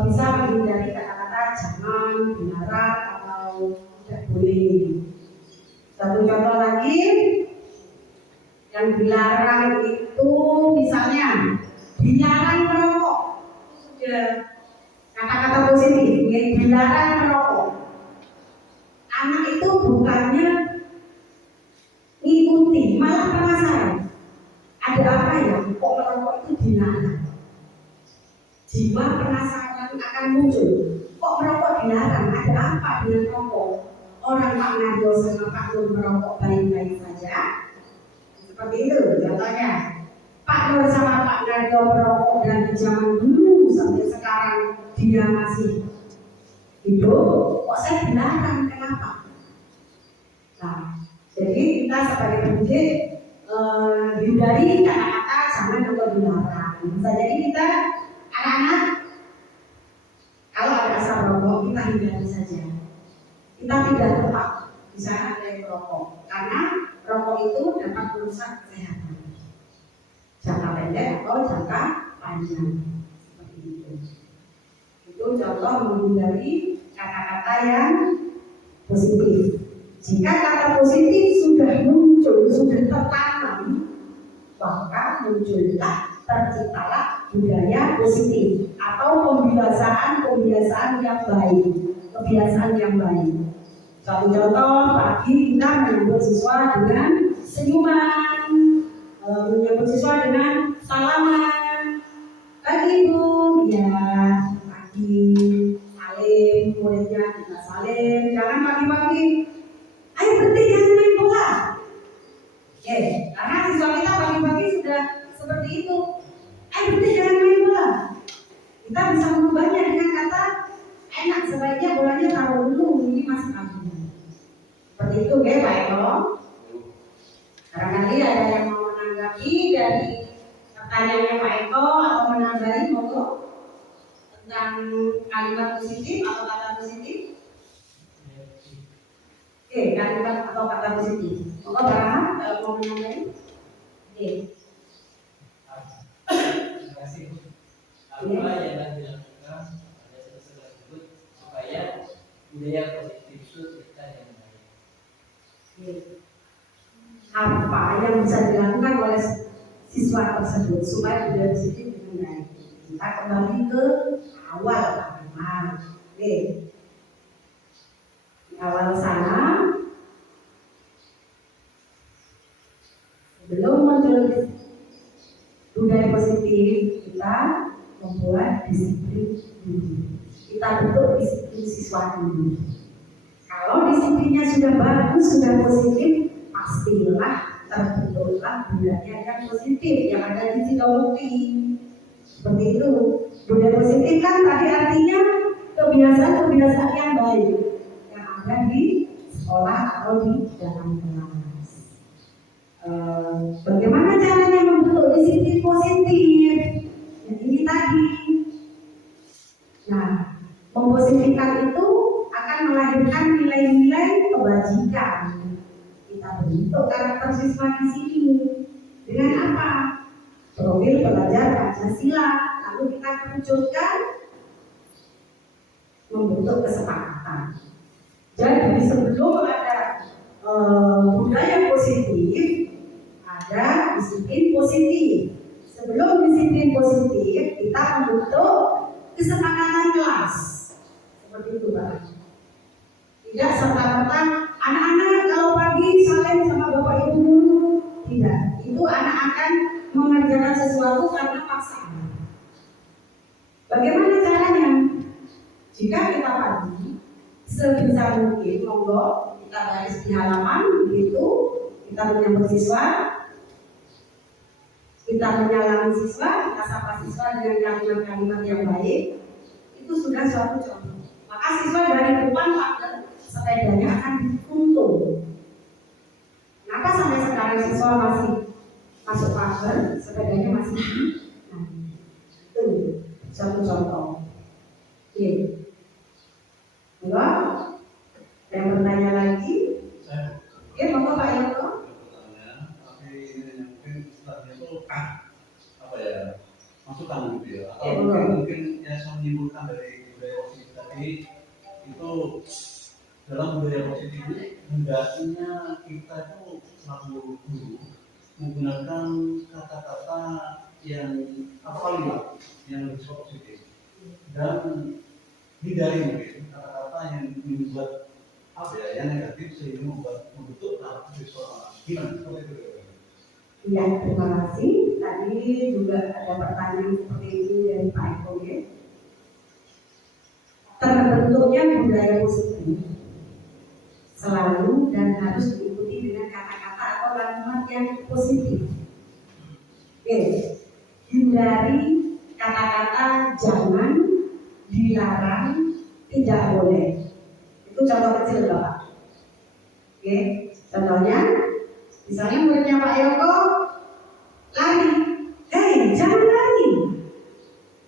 bisa menghindari kata-kata jangan, dilarang, atau tidak boleh. Satu contoh lagi, yang dilarang itu misalnya dilarang merokok. Sudah kata-kata positif, ya, dilarang merokok. Anak itu bukannya ngikuti, malah penasaran. Ada apa ya? Kok merokok itu dilarang? Jiwa penasaran akan muncul. Kok merokok dilarang? Ada apa dengan rokok? Orang Pak Nadio sama Pak Nur merokok baik-baik saja. Seperti itu contohnya. Pak Nur sama Pak Nadio merokok dari zaman dulu sampai sekarang dia masih hidup. Kok saya dilarang? Kenapa? Nah, jadi kita sebagai pendidik hindari kata-kata jangan atau dilarang. Bisa jadi kita anak-anak kalau ada asap rokok kita hindari saja. Kita tidak tepat di sana ada yang merokok, karena rokok itu dapat merusak kesehatan jangka pendek atau jangka panjang. Seperti itu. Itu contoh menghindari kata-kata yang positif. Jika kata positif sudah muncul, sudah tertanam, maka muncullah, terciptalah budaya positif atau kebiasaan yang baik, kebiasaan yang baik. Satu contoh, pagi kita menyambut siswa dengan senyuman, menyambut siswa dengan salaman. Pagi Bu, ya pagi, salim, muridnya kita salim. Jangan pagi-pagi, ayo berhenti jangan main bola. Karena siswa kita pagi-pagi sudah seperti itu. Ayo berhenti jangan main bola. Kita bisa mengubahnya dengan kata enak, sebaiknya bolanya taruh dulu, ini masih abu. Seperti itu ya Pak Eko. Barangkali ada yang mau menanggapi dari pertanyaannya Pak Eko atau menambahi monggo tentang kalimat positif atau kata positif. Oke, kalimat atau kata positif. Monggo Pak Rahmat kalau mau menambahi. Oke. Terima kasih Bu. Apa yang akan dilakukan pada semester tersebut supaya budaya positif itu kita yang baik. Apa yang bisa dilakukan oleh siswa tersebut supaya budaya positif dengan baik? Kita kembali ke awal kalimat. Oke. Di awal sana, sebelum muncul budaya positif, kita membuat disiplin dulu. Kita bentuk disiplin siswa dulu. Kalau disiplinnya sudah bagus, sudah positif, pastilah terbentuklah budaya yang positif yang ada di Sidowati. Seperti itu. Budaya positif kan tadi artinya kebiasaan-kebiasaan yang baik yang ada di sekolah atau di dalam kelas. Bagaimana caranya membentuk disiplin positif? Ya, ini tadi. Nah, mempositifkan itu akan melahirkan nilai-nilai kebajikan. Kita bentuk karakter siswa di sini dengan apa? Profil pelajar Pancasila. Lalu kita kerucutkan membentuk kesepakatan. Jadi sebelum ada budaya positif, ada disiplin positif. Sebelum disiplin positif, kita membentuk kesepakatan kelas. Seperti itu Pak. Tidak serta-merta anak-anak kalau pagi saling sama bapak ibu dulu. Tidak. Itu anak akan mengerjakan sesuatu karena paksaan. Bagaimana caranya? Jika kita pagi, sebisa mungkin monggo kita baris di halaman, begitu kita menyambut siswa, kita menyalami siswa, kita sapa siswa dengan kalimat-kalimat yang baik, itu sudah suatu contoh. Maka siswa dari depan pagar sepedanya akan dikuntung. Kenapa sampai sekarang siswa masih masuk pagar, sepedanya masih nah, itu satu contoh. Oke. Enggak? Yang bertanya lagi? Ya, monggo Pak Yanto. Tapi ini mungkin istilahnya itu apa ya, masukan gitu ya, Ya, atau mungkin yang saya menyimpulkan dari budaya positif tadi itu, dalam budaya positif ini hendaknya kita itu selalu guru menggunakan kata-kata yang kalimat yang lebih positif dan hindari mungkin kata-kata yang membuat apa ya, yang negatif sehingga membentuk karakter siswa. Gimana seperti itu? Ya, terima kasih. Tadi juga ada pertanyaan seperti ini dari Pak Eko ya. Terbentuknya budaya positif selalu dan harus diikuti dengan kata-kata atau kalimat yang positif. Oke, hindari kata-kata jangan, dilarang, tidak boleh. Itu contoh kecil Bapak. Oke, contohnya misalnya muridnya Pak Yoko lari, hei jangan lari.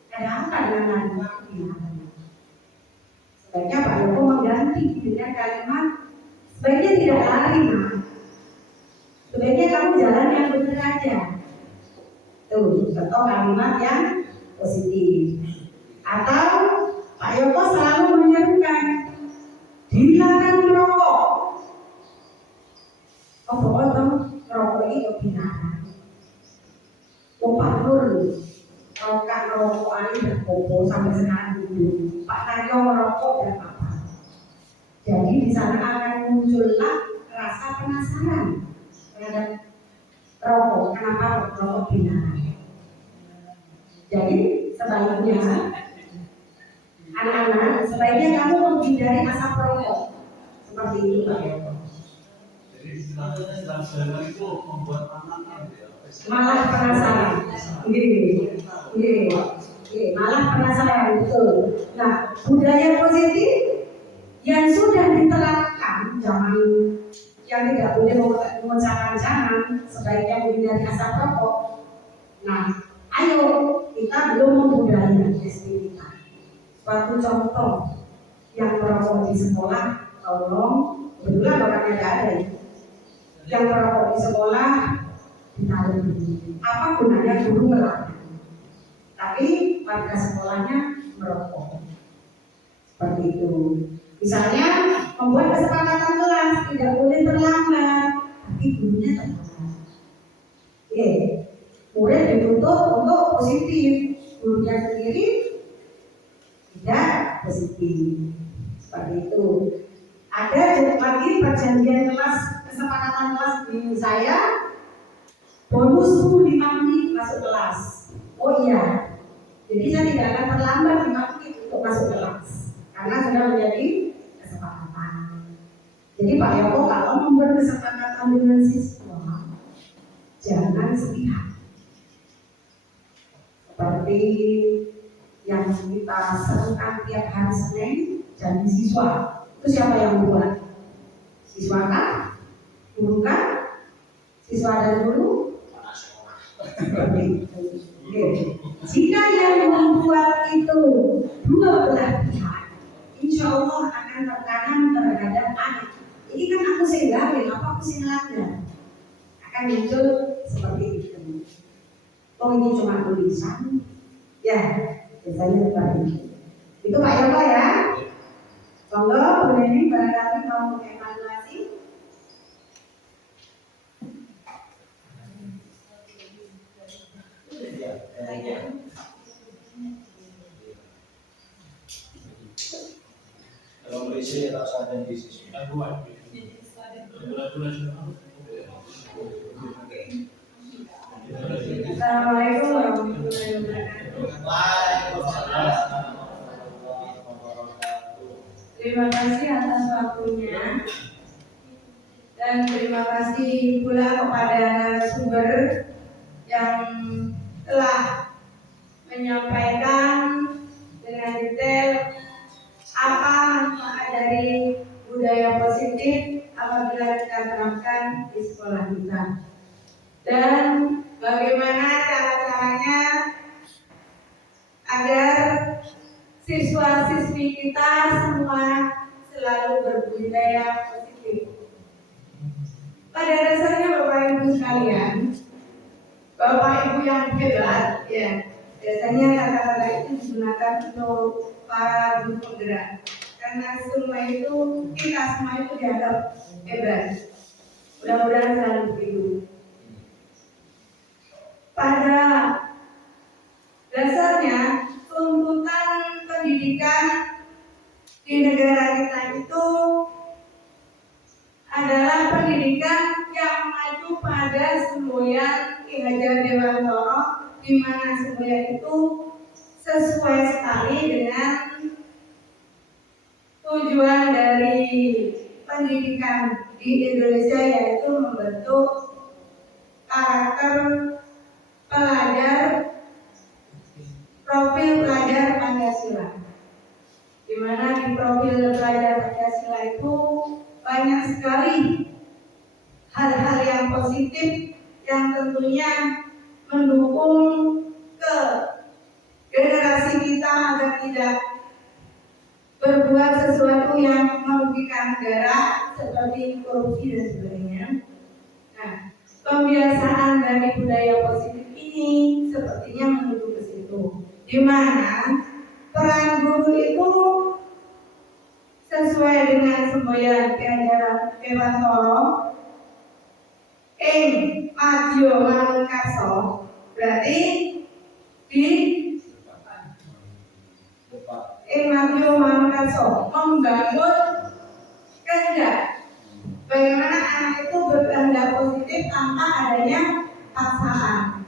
Ada apa dengan lari? Sebaiknya Pak Yoko mengganti dengan kalimat sebaiknya tidak lari Mak. Sebaiknya kamu jalan yang benar aja. Tuh, contoh kalimat yang positif. Atau Pak Yoko selalu menyerukan dilarang merokok. Apa-apa merokok itu binatang. Pak Nur, kalau kan merokok ini berkopo sampai sekarang dulu. Pak Taryo merokok dan apa? Jadi di sana akan muncullah rasa penasaran terhadap rokok. Kenapa rokok binatang? Jadi sebaliknya anak-anak sebaiknya kamu menghindari asap rokok. Seperti itu Pak Yoko. Jadi istilahnya itu membuat anak ya, Malah penasaran. Gini. Malah malah penasaran betul. Nah, budaya positif yang sudah diterapkan zaman yang tidak boleh mengucapkan jangan, sebaiknya menghindari asap rokok. Nah, ayo kita belum membudayakan SD kita. Suatu contoh yang merokok di sekolah, tolong, kebetulan orangnya tidak ada ya. Yang merokok di sekolah ditaruh dulu. Apa gunanya guru melarang? Tapi warga sekolahnya merokok. Seperti itu. Misalnya membuat kesepakatan kelas tidak boleh terlambat, tapi gurunya terlambat. Oke, murid dituntut untuk positif, gurunya sendiri tidak positif. Seperti itu. Ada lagi perjanjian kelas, kesepakatan kelas di saya, bonus 5 menit masuk kelas. Oh iya, jadi saya tidak akan terlambat 5 menit untuk masuk kelas, karena sudah menjadi kesepakatan. Jadi Pak Yoko kalau membuat kesepakatan dengan siswa, jangan sepihak. Seperti yang kita serukan tiap hari Senin, janji siswa. Itu siapa yang buat? Siswa kah? Guru kah? Siswa dan guru? Seperti itu. Oke. Jika yang membuat itu dua belah pihak, insya Allah akan tertanam terhadap anak. Ini kan aku singgahin, apa aku singlangnya? Akan muncul seperti itu. Oh ini cuma tulisan, ya biasanya seperti itu Pak Yoko ya. Monggo Bu Neni barangkali mau mengevaluasi. Kalau berisi tak sadar di sisi. Assalamualaikum warahmatullahi wabarakatuh. Terima kasih atas waktunya dan terima kasih pula kepada narasumber yang telah menyampaikan dengan detail apa manfaat dari budaya positif apabila kita terapkan di sekolah kita dan bagaimana cara-caranya agar siswa-siswi kita semua selalu berbudaya positif. Pada dasarnya Bapak Ibu sekalian, Bapak Ibu yang hebat, ya biasanya kata-kata itu digunakan untuk para guru penggerak, karena semua itu kita semua itu dianggap hebat. Mudah-mudahan selalu begitu. Pada dasarnya tuntutan pendidikan di negara kita itu adalah pendidikan yang maju pada semboyan Ki Hajar Dewantara, di mana semboyan itu sesuai sekali dengan tujuan dari pendidikan di Indonesia, yaitu membentuk karakter pelajar, profil pelajar Pancasila. Di mana di profil pelajar Pancasila itu banyak sekali hal-hal yang positif yang tentunya mendukung ke generasi kita agar tidak berbuat sesuatu yang merugikan negara seperti korupsi dan sebagainya. Nah, pembiasaan dari budaya positif ini sepertinya menuju ke situ, di mana peran guru itu sesuai dengan semboyan Ki Hajar Dewantara, ing madya manungkarsa, berarti di madya manungkarsa membangun kehendak. Bagaimana anak itu berkehendak positif tanpa adanya paksaan.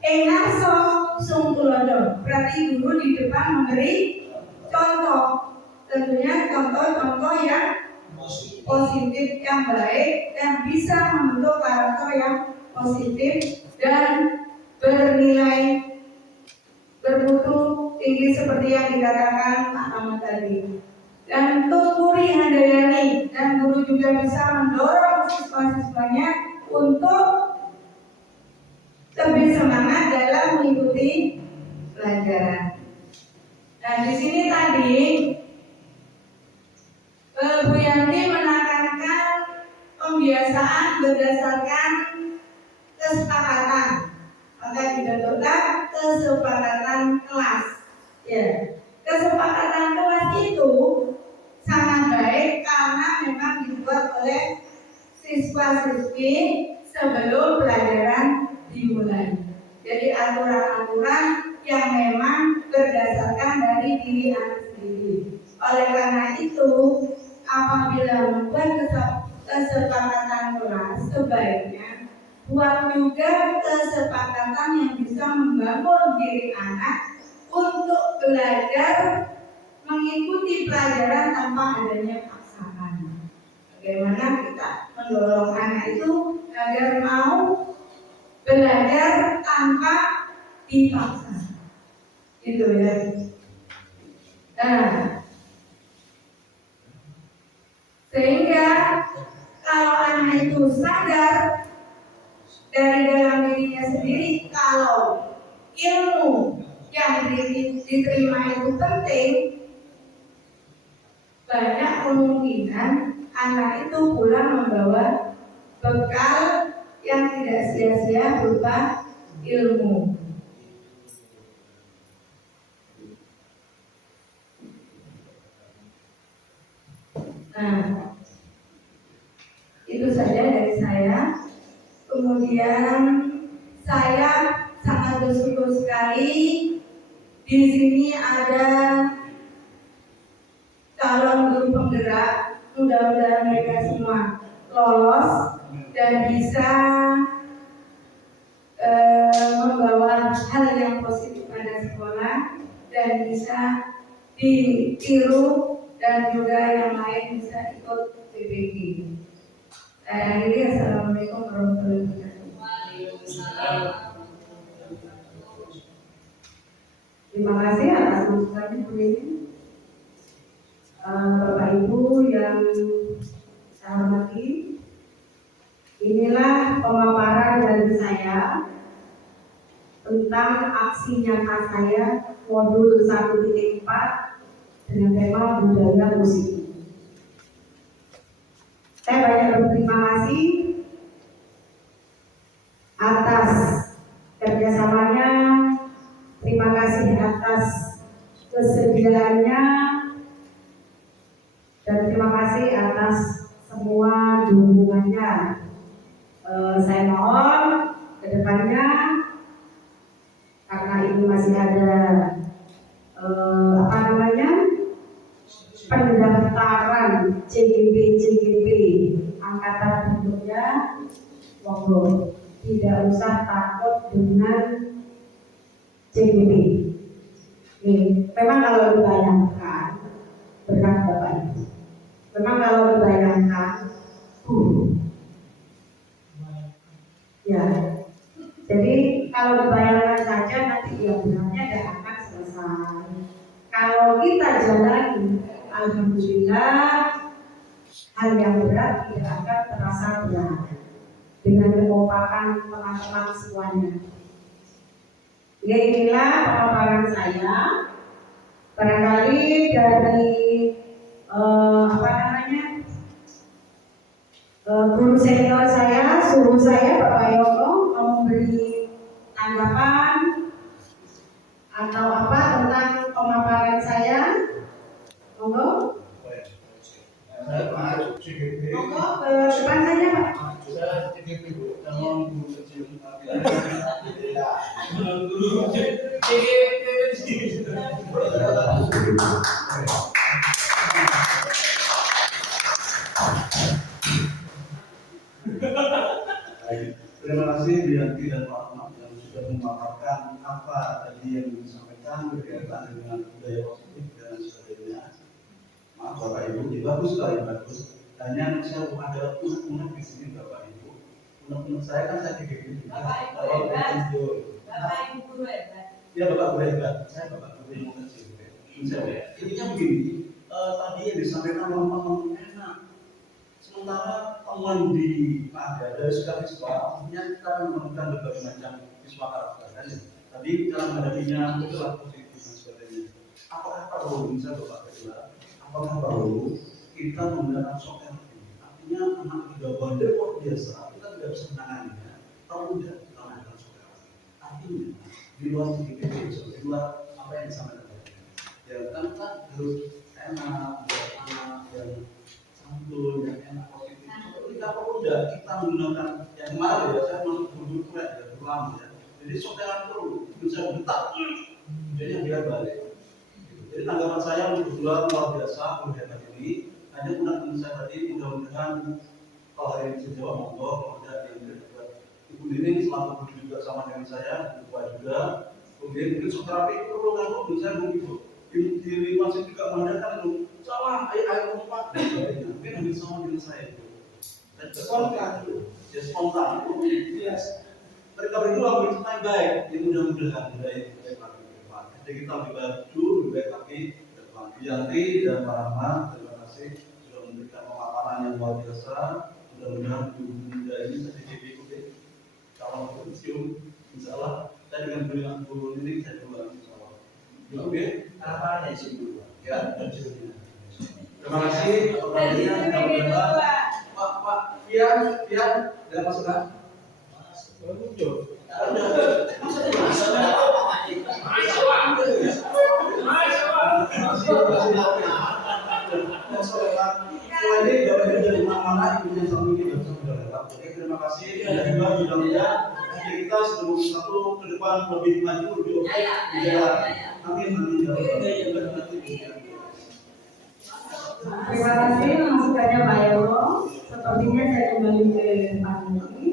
Enarso sungkulodo, berarti guru di depan memberi contoh. Tentunya contoh-contoh yang positif, yang baik, yang bisa membentuk karakter yang positif dan bernilai bermutu tinggi seperti yang dikatakan Pak Ahmad tadi. Dan untuk Puri Handayani dan guru juga bisa mendorong siswa-siswanya untuk lebih semangat dalam mengikuti pelajaran. Dan di sini tadi Bu Yanti menekankan pembiasaan berdasarkan kesepakatan. Maka dibentukkan kesepakatan kelas. Ya, kesepakatan kelas itu sangat baik karena memang dibuat oleh siswa-siswi sebelum pelajaran dimulai. Jadi aturan-aturan yang memang berdasarkan dari diri anak sendiri. Oleh karena itu, apabila membuat kesepakatan kelas, sebaiknya buat juga kesepakatan yang bisa membangun diri anak untuk belajar mengikuti pelajaran tanpa adanya paksaan. Bagaimana kita mendorong anak itu agar mau belajar tanpa dipaksa, gitu ya. Nah, sehingga kalau anak itu sadar dari dalam dirinya sendiri kalau ilmu yang diterima itu penting, banyak kemungkinan anak itu pulang membawa bekal yang tidak sia-sia berupa ilmu. Nah, itu saja dari saya. Kemudian saya sangat bersyukur sekali di sini ada calon guru penggerak. Mudah-mudahan mereka semua lolos dan bisa membawa hal yang positif pada sekolah dan bisa ditiru dan juga yang lain bisa ikut PPG. Saya akhiri, assalamualaikum warahmatullahi wabarakatuh. Waalaikumsalam. Terima kasih atas masukannya Bu ini. Bapak Ibu yang saya hormati, inilah pemaparan dari saya tentang aksi nyata saya modul 1.4 dengan tema budaya positif. Saya banyak berterima kasih atas kerjasamanya, terima kasih atas kesediaannya, dan terima kasih atas semua dukungannya. Saya mohon ke depannya, karena ini masih ada pendaftaran CGP angkatan berikutnya, monggo tidak usah takut dengan CGP. Memang kalau dibayangkan berat Bapak Ibu. Memang kalau dibayangkan, ya. Jadi kalau dibayangkan saja nanti ya beratnya tidak akan selesai. Kalau kita jalani, alhamdulillah hal yang berat tidak akan terasa berat dengan kekompakan teman-teman semuanya. Ya, inilah pemaparan saya. Barangkali dari guru senior saya, suruh saya Bapak Yoko mau memberi tanggapan atau apa tentang pemaparan saya. Monggo. Monggo ke depan saja Pak. Terima kasih Bu Yanti dan Pak Ahmad yang sudah memaparkan apa tadi yang disampaikan berkaitan dengan budaya positif dan sebagainya. Maaf Bapak Ibu, bagus sekali, bagus. Hanya saya ada unek-unek di sini Bapak Ibu. Unek-unek saya kan saya pikir Bapak Ibu hebat. Bapak Ibu guru hebat. Ya Bapak Bapak, saya Bapak Gubernur kecil. Intinya begini, tadi yang disampaikan teman-teman enak. Sementara teman di ada dari siswa, artinya kita menemukan berbagai macam siswa karakter kan ya. Tadi cara menghadapinya itulah positif dan sebagainya. Apakah perlu misalnya Bapak Ketua, apakah perlu kita menggunakan shock therapy? Artinya anak sudah bandel luar biasa, kita tidak bisa menanganinya. Perlu tidak kita menggunakan shock therapy? Artinya di luar CGTP, di luar apa yang disampaikan tadi. Ya kan kita harus enak, anak yang santun, yang enak positif. Kita perlu tidak kita menggunakan yang kemarin ya, saya masuk dulu ya, lama ya. Jadi shock therapy perlu, bisa bentak, jadi yang dia balik. Jadi tanggapan saya untuk luar biasa kegiatan ini. Hanya menurut saya tadi mudah-mudahan kalau hari ini saya jawab monggo, kalau tidak yang kedua Ibu Nining selalu duduk juga sama dengan saya, lupa juga. Kemudian mungkin shock therapy perlu kan kok bisa begitu. Di masjid juga mengadakan itu salah air tempat dan sebagainya. Mungkin hampir sama dengan saya itu. Dan spontan itu, ya spontan itu. Yes. Mereka berdua bercerita baik, ya mudah-mudahan baik lagi ke depan. Jadi kita lebih baik dulu, lebih baik lagi ke depan. Yanti dan Pak Rahmat, terima kasih sudah memberikan pemaparan yang luar biasa. Mudah-mudahan Bu Bunda ini sedikit ikuti. Kalau pensiun, insya Allah saya dengan beliau Bu ini saya juga insya Allah. Oke, harapannya sih dulu. Ya, pensiunnya. Terima kasih atas perhatiannya. Pak, Pian, dan Mas Sudah. Terima kasih. Kita sebelum satu ke depan lebih maju lebih oke. Amin. Terima kasih masukannya Pak Yono. Sepertinya saya kembali ke depan lagi.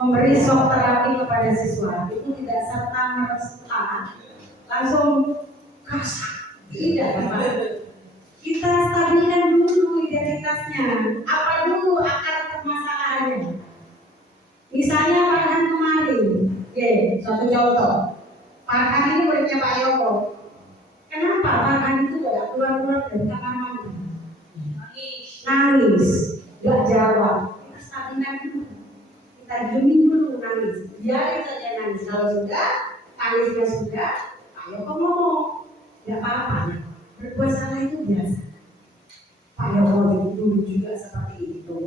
Memberi shock terapi kepada siswa itu tidak serta merta langsung kasar. Tidak, Pak. Kita stabilkan dulu identitasnya. Apa dulu akar permasalahannya? Misalnya Farhan kemarin, suatu contoh. Farhan ini muridnya Pak Yoko. Kenapa Farhan itu tidak keluar dari kamar mandi? Nangis, nggak jawab. Kita stabilkan dulu. Kita diemin dulu nangis. Biarin saja nangis. Kalau sudah, tangisnya sudah, ayo kok ngomong. Nggak apa-apa. Berbuat salah itu biasa. Pak Yoko dulu juga seperti itu.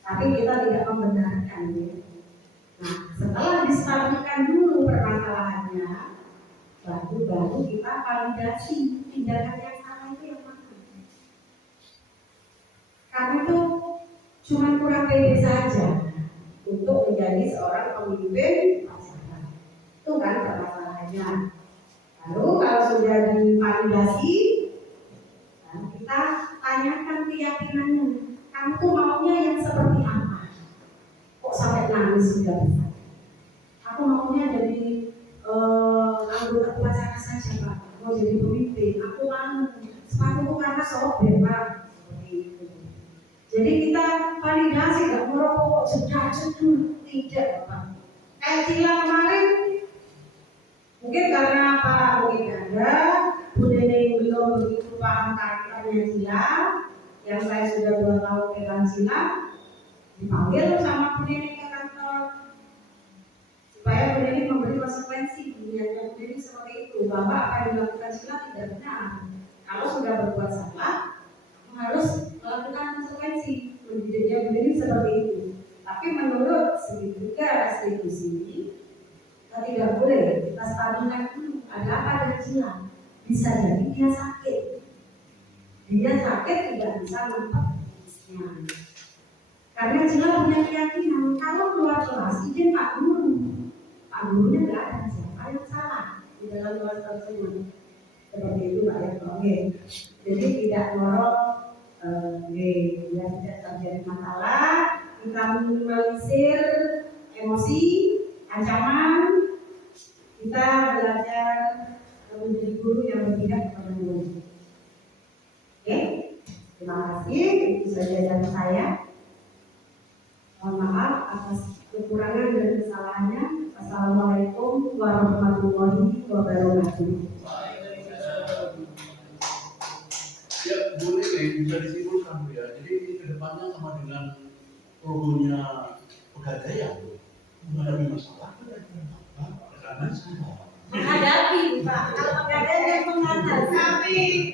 Tapi kita tidak membenarkan ya. Nah, setelah distabilkan dulu permasalahannya, baru kita validasi tindakan yang salah itu yang mana. Karena itu cuma kurang pede saja untuk menjadi seorang pemimpin masyarakat. Itu kan permasalahannya. Lalu kalau sudah divalidasi, kita tanyakan keyakinannya. Kamu tuh maunya yang seperti apa? Kok sampai nangis sudah bisa? Aku maunya jadi anggota upacara saja Pak. Mau jadi pemimpin. Aku mau sepatuku karena sobek Pak. Seperti itu. Jadi kita validasi, gak merokok jedar-jedar, tidak Pak. Kayak Cila kemarin, mungkin karena Pak mungkin ada, Bu Neneng belum begitu paham karakternya Cila. Yang saya sudah 2 tahun pegang Cila, dipanggil sama Bu Neneng ke kantor supaya Bu Neneng memberi konsekuensi. Niatnya Bu Neneng seperti itu, bahwa apa yang dilakukan Cila tidak benar. Kalau sudah berbuat salah, harus melakukan konsekuensi. Mendidiknya Bu Neneng seperti itu. Tapi menurut juga restitusi ini, kita tidak boleh kita stabilkan dulu. Ada apa dengan Cila? Bisa jadi dia sakit. Dia sakit tidak bisa memperbisnya. Karena Cila punya keyakinan kalau keluar kelas izin Pak Guru. Pak Gurunya nggak ada, siapa yang salah di dalam kelas tersebut. Seperti itu Pak ya. Oke. Jadi tidak ngorok, ya tidak terjadi masalah. Kita minimalisir emosi, ancaman. Kita belajar menjadi guru yang berpihak kepada murid. Oke, terima kasih. Itu saja dari saya. Mohon maaf atas kekurangan dan kesalahannya. Assalamualaikum warahmatullahi wabarakatuh. warahmatullahi wabarakatuh. Ya boleh nih, bisa disimpulkan Bu ya. Jadi ini kedepannya sama dengan logonya Pegadaian menghadapi masalah. Karena sama. Menghadapi, Pak. Kalau Pegadaian yang mengatasi.